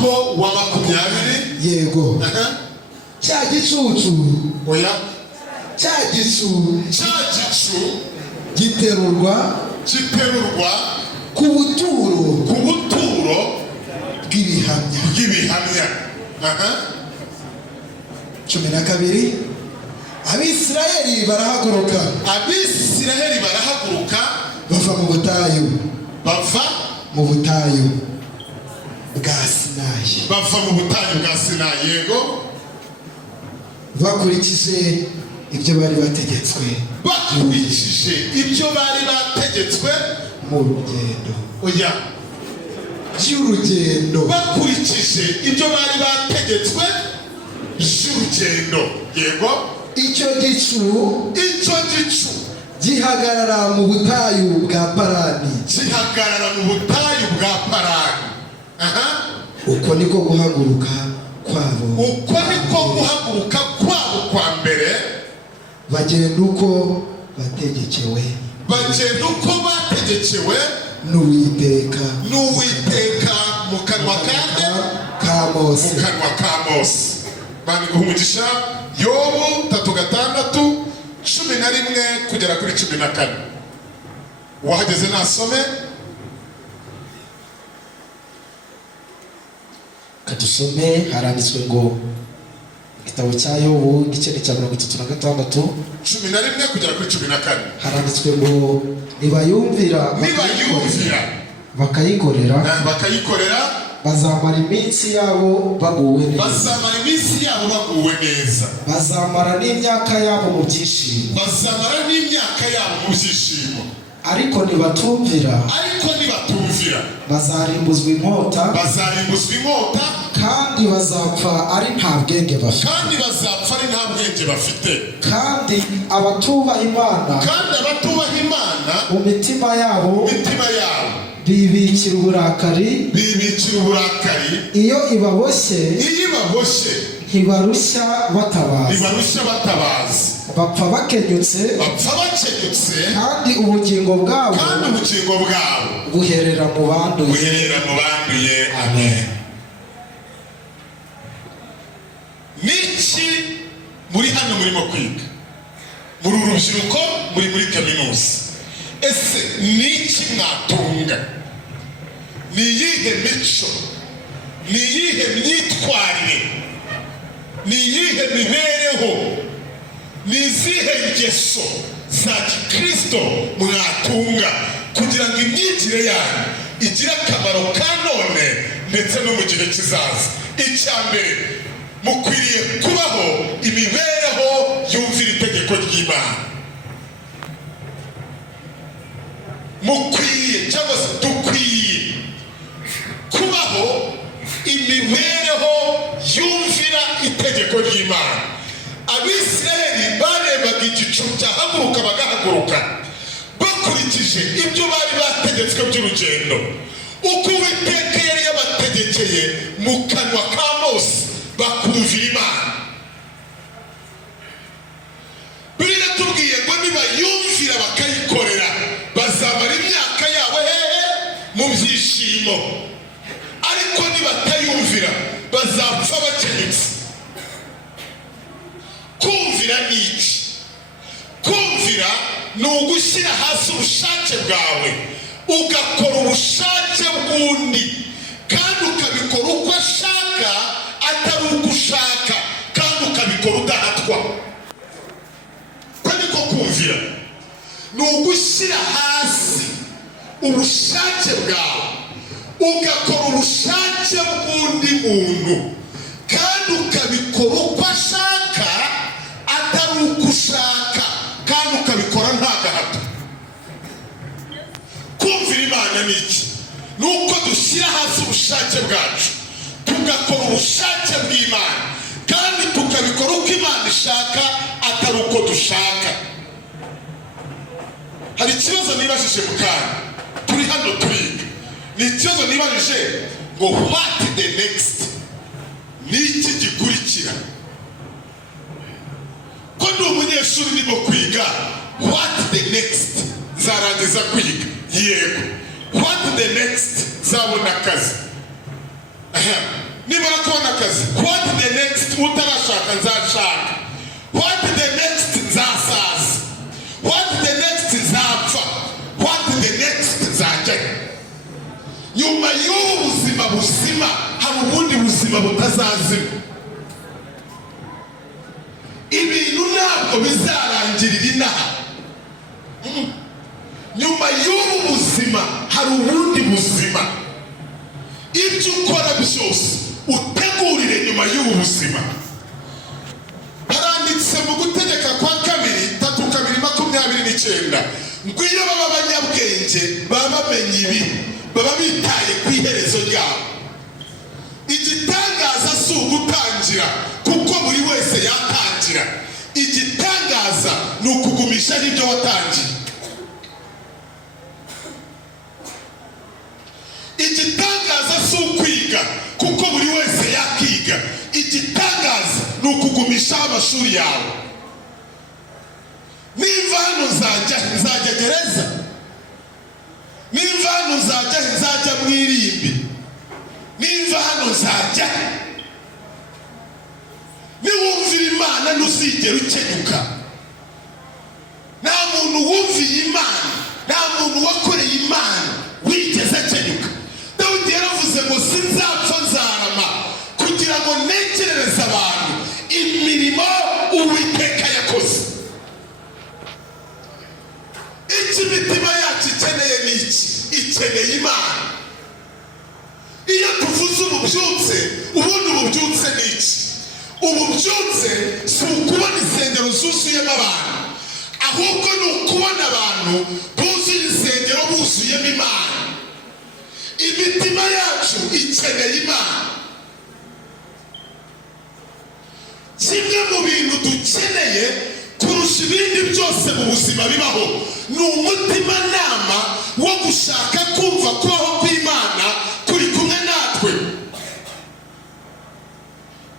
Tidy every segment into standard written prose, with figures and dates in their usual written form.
umwaka wa 20 yego cya gicucu oya cya gicu giterurwa ku buturo bw'ibihamya 12 Abisiraheli barahaguruka bava mu butayu bwa Sinayi yego bakurikije ibyo bari bategetswe mu rugendo oya y'urugendo bakurikije ibyo bari bategetswe y'urugendo yego icyo gicu gihagarara mu butayu bwa Parani uko niko guhaguruka kwabo kwa mbere bagenda uko bategekewe n'Uwiteka mu kanwa ka Mose bani guhumugisha Yobu 3:6 11 kugera kuri 14 wahageze nasome kadusome. Haranditswe ngo igitabo cya Yobu igice cya 36 11 kugera kuri 14 haranditswe ngo nibayumvira bakayikorera bazamara iminsi yabo baguwe neza bazamara n'imyaka yabo mu byishimo ariko nibatumvira bazarimbuzwa inkota kandi bazapfa ari nta bwenge bafite kandi abatubaha Imana mu mitima yabo bibikira uburakari iyo ibaboshye ntibarushya batabaza bapfa bakenyutse kandi ubugingo bwabo buherera mu banduye. Amen. Niki muri hano murimo kwiga muri urubyiruko muri kaminuza ese niki mwatunga ni yihe mico ni yihe myitwarire ni yihe mibereho ni izihe ngeso za Gikristo mwatunga kugira ngo imyigire yanyu igire akamaro ka none ndetse no mu gihe kizaza. Icyambere mukwiriye kubaho imibereho yumvira itegeko ry'Imana. Mukwiye cyangwa se dukwiye kubaho imibereho yumvira itegeko ry'Imana. Abisiraheli barebaga igicu cyahaguruka bagahaguruka bakurikije ibyo bari bategetswe by'urugendo uko Uwiteka yari yabategekeye mu kanwa ka Mose bakumvira Imana. Bibiliya tubwiye ngo nibayumvira bakayikorera bazamara imyaka yabo mu byishimo ariko nibatayumvira bazapfa bakenyutse. Kumvira ni iki? Kumvira ni ugushyira hasi ubushake bwawe ugakora ubushake bw'undi kandi ukabikora uko ashaka atari uko ushaka kandi ukabikora udahatwa. Ko niko kumvira ni ugushyira hasi ubushake bwawe ugakora ubushake bw'undi muntu kandi ukabikora uko ashaka atari uko ushaka kandi ukabikora nta gahato. Kumvira Imana ni iki? Ni uko dushyira hasi ubushake bwacu tugakora ubushake bw'Imana kandi tukabikora uko Imana ishaka atari uko dushaka. Hari ikibazo nibajije mu kanya turi hano turiga, ni ikibazo nibajije ngo what the next, ni iki gikurikira? Ko ndi umunyeshuri ndimo kwiga, what the next? Zarangiza kwiga yego, what the next? Zabona akazi. akazi, what the next, utarashaka nzashaka, what the next nzasaza, what the next nzapfa, what the next nzajya. Nyuma y'ubu buzima buzima hari ubundi buzima butazazima. Ibintu ntabwo bizarangirira inaha. Nyuma y'ubu buzima hari ubundi buzima. Ibyo ukora byose utegurire nyuma y'ubu buzima. Haranditse mu Gutegeka kwa 2:3-29 ngo iyo baba abanyabwenge baba bamenye ibi, baba bitaye ku iherezo ryabo. Igitangaza si ugutangira kuko buri wese yatangira. Igitangaza ni ukugumisha n'ibyo watangiye. Igitangaza si ukwiga kuko buri wese yakiga. Igitangaza ni ukugumisha amashuri yawe. Nimva hano nzajya gereza, nimva hano nzajya mwirimbi, nimva hano nzajya. Niwumvira Imana ntuzigera ukenyuka. Nta muntu wumviye Imana, nta muntu wakoreye Imana wigeze akenyuka. Dawidi yaravuze ngo sinzapfa nzarama kugira ngo ntekerereze abantu imirimo Uwiteka yakoze. Iki mitima yacu ikeneye ni iki? Ikeneye Imana. Iyo tuvuze ububyutse, ubundi ububyutse ni iki? Ububyutse si ukubona insengero zuzuyemo abantu, ahubwo ni ukubona abantu buzuye insengero buzuyemo Imana. Imitima yacu ikeneye Imana. Kimwe mu bintu dukeneye kurusha ibindi byose mu buzima bibaho ni umutimanama wo gushaka kumva kubaho kw'Imana kuri kumwe natwe.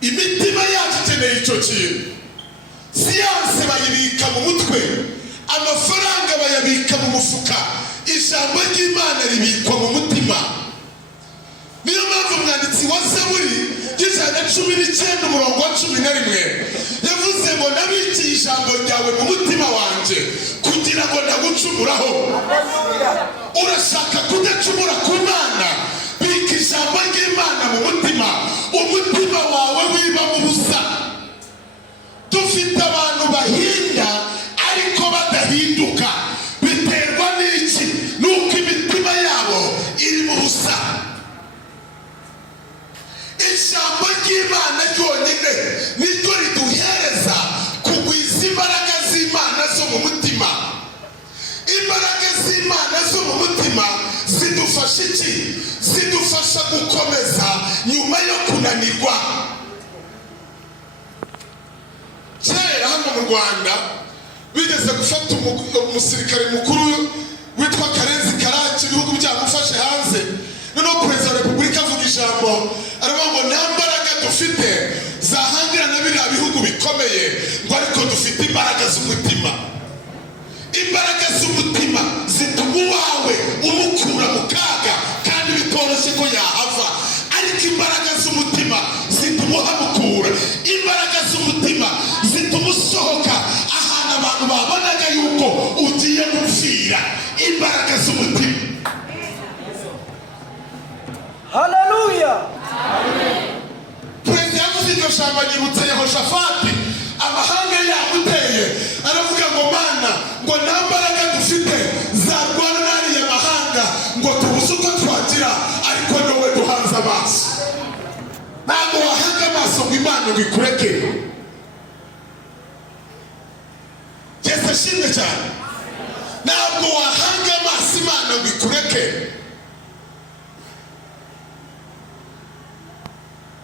Imitima yacu ikeneye icyo kintu. Siyanse bayibika mu mutwe, amafaranga bayabika mu mufuka, ijambo ry'Imana ribikwa mu mutima. Niyo mpamvu umwanditsi wa Zaburi 19:11 yavuze ngo nabikiye ijambo ryawe mu mutima wanjye kugira ngo ndagucumuraho. Urashaka kudacumura ku Mana, bika ijambo ry'Imana mu mutima, umutima wawe wiba mu busa. Dufite abantu bahinda ariko badahinduka. Biterwa n'iki? Nuko imitima yabo iri mu busa. Ijambo ry'Imana ryonyine niryo riduhereza kugwiza imbaraga z'Imana zo mu mutima. Imbaraga z'Imana zo mu mutima zidufasha iki? Zidufasha gukomeza nyuma yo kunanirwa. Kera hano mu Rwanda bigeze gufata umusirikare mukuru witwa Karenzi Karake, ibihugu byamufashe hanze. Noneho Perezida wa Repubulika avuga ijambo aravuga ngo nta mbaraga dufite zahangira na biriya bihugu bikomeye, ngo ariko dufite imbaraga z'umutima. Imbaraga z'umutima zituma uwawe umukura mu kaga kandi bitoroshye ko yahava, ariko imbaraga z'umutima zituma uhamukura. Imbaraga z'umutima zituma usohoka ahantu abantu babonaga yuko ugiye gupfira. Imbaraga z'umutima. Haleluya. Perezida yavuze iryo jambo nyibutse Yehoshafati, amahanga yamuteye aravuga ngo Mana, ngo nta mbaraga dufite zarwana n'ariya mahanga ngo tubuze uko twagira, ariko wowe duhanze amaso. Ntabwo wahanga amaso ngo Imana ngo ikureke. Yesu ashimwe cyane. Ntabwo wahanga amaso Imana ngo ikureke.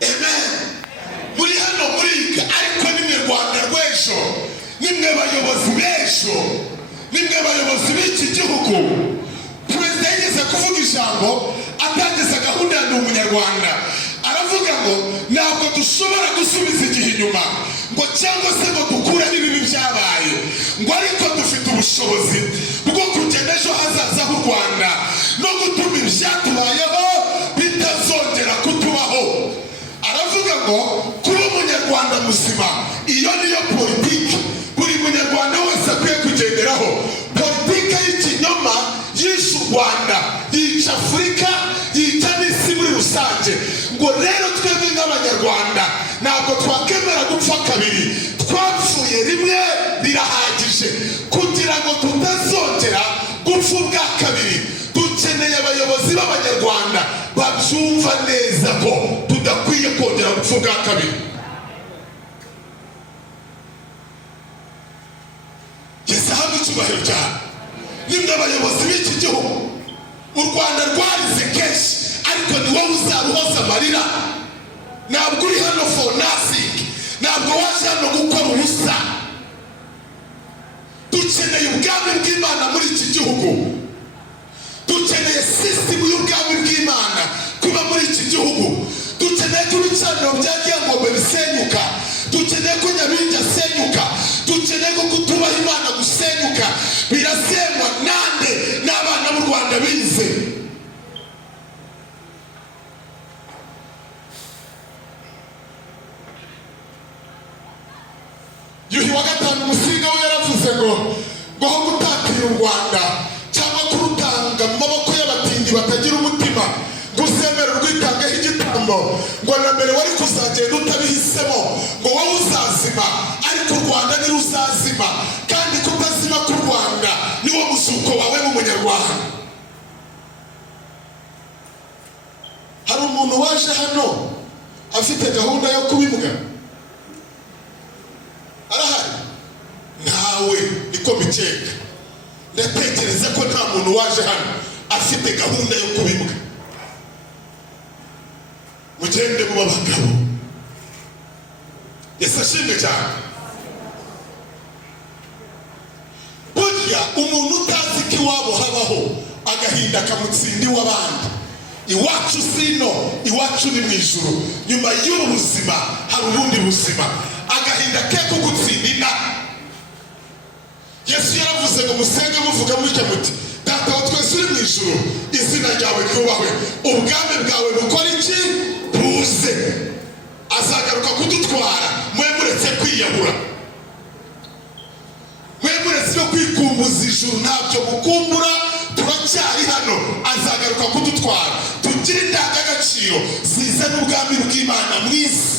Amen. Muri hano muriga, ariko nimwe Rwanda rw'ejo, nimwe bayobozi b'ejo, nimwe bayobozi b'iki gihugu. Perezida yigeze kuvuga ijambo atangiza gahunda ya Ndi Umunyarwanda, aravuga ngo ntabwo dushobora gusubiza igihe inyuma, ngo cyangwa se ngo dukuraho ibibi byabaye, ngo ariko dufite ubushobozi bwo kugenda ejo hazaza h'u Rwanda no gutuma ibyatubayeho bitazongera kutubaho. Aravuga ngo kuba umunyarwanda muzima, iyo niyo politiki buri munyarwanda wese akwiye kugenderaho. Politiki y'ikinyoma yishe u Rwanda, yica Afurika, yica n'isi muri rusange. Ngo rero twebwe nk'abanyarwanda ntabwo twakemera gupfa kabiri, twapfuye rimwe birahagije. Kugira ngo tutazongera gupfa ubwa kabiri, dukeneye abayobozi b'abanyarwanda babyumva neza ko tudakwiye kongera gupfa ubwa kabiri. Yesu ahabwe icyubahiro cyane. Nimwe abayobozi b'iki gihugu, u Rwanda rwarize kenshi, ariko ni wowe uzaruhoza amarira. Ntabwo uri hano for nothing, ntabwo waje hano gukora ubusa. Dukeneye ubwami bw'Imana muri iki gihugu, dukeneye system y'ubwami bw'Imana kuba muri iki gihugu. Dukeneye ko ibicaniro bya Gihogwe bisenyuka, dukeneye ko Nyabingi asenyuka, dukeneye ko kutubaha Imana gusenyuka. Birasenywa nande? N'abana b'u Rwanda bize. Yuhi wa gatanu Musinga we yaravuze ngo aho gutatira u Rwanda cyangwa kurutanga mu maboko y'abatindi batagira umutima, gusembera rwitangaho igitambo, ngo na mbere wari kuzagenda utabihisemo, ngo wowe uzazima ariko u Rwanda ntiruzazima, kandi kutazima k'u Rwanda niwo muzuko wawe w'umunyarwanda. Hari umuntu waje hano afite gahunda yo kubimuga? Arahari? Ntawe, niko mbikeka. Ndatekereza ko nta muntu waje hano afite gahunda yo kubimuga. Mugende muba abagabo. Yesu ashimwe cyane. Burya umuntu utazi ko iwabo habaho agahinda kamutsinda iw'abandi. Iwacu sino, iwacu ni mu ijuru. Nyuma y'ubu buzima hari ubundi buzima. Agahinda ke kugutsinda. Yesu yaravuze ngo musenge muvuga mutya muti, Data wa twese uri mu ijuru, izina ryawe ryubahwe, ubwami bwawe bukora iki? Buze. Azagaruka kudutwara, mwe muretse kwiyahura, mwe muretse no kwikumbuza ijuru, ntabyo mukumbura, turacyari hano. Azagaruka kudutwara, tugire indangagaciro zizana ubwami bw'Imana mu isi.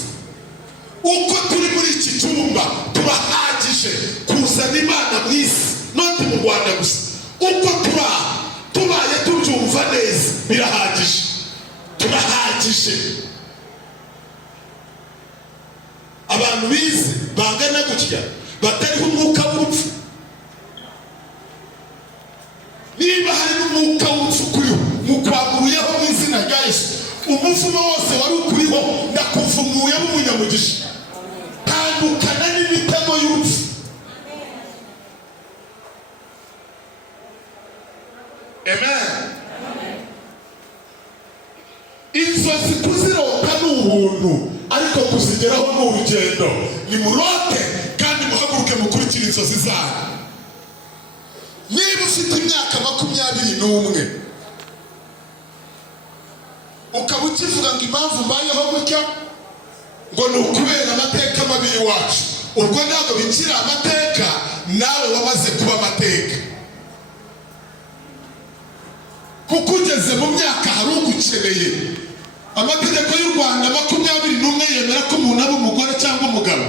Uko turi muri iki cyumba turahagije kuzana Imana mu isi, not mu Rwanda gusa. Uko tubaye tubyumva neza birahagije, turahagije. Abantu bize bangana gutya batariho umwuka w'urupfu. Niba hari n'umwuka w'urupfu kuriho, mukwamuruyeho mu izina rya Yesu. Umuvumo wose wari ukuriho ndakuvumuye w'umunyamugisha. Tandukana n'imitego y'urupfu. Amen. Inzozi kuzirota ni ubuntu, ariko kuzigeraho ni urugendo. Nimurote kandi muhaguruke mukurikira inzozi zanyu. Niba ufite imyaka 21 ukaba ukivuga ngo impamvu mbayeho gutya ngo ni ukubera amateka mabi y'iwacu, ubwo ntabwo bikira amateka, nawe wamaze kuba amateka. Kuko ugeze mu myaka hari ugukeneye. Amategeko y'u Rwanda 21 yemera ko umuntu aba umugore cyangwa umugabo.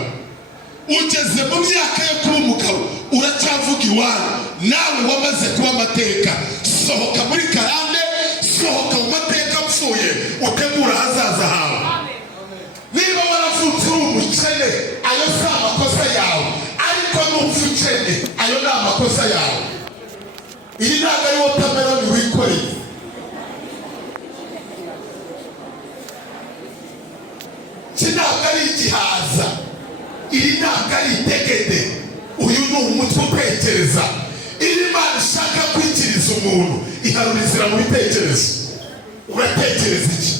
Ugeze mu myaka yo kuba umugabo uracyavuga iwanyu, nawe wamaze kuba amateka. Sohoka muri karande, sohoka mu mateka apfuye, utegura ahazaza hawe. Niba waravutse uri umukene, ayo si amakosa yawe, ariko n'upfa ukene, ayo ni amakosa yawe. Iyi ntabwo ari watermelon wikoreye. Ntabwo ari igihaza, iri ntabwo ari itegede. Uyu ni umutwe utekereza. Iyo Imana ishaka kwikiriza umuntu iharura inzira mu bitekerezo. Uratekereza iki?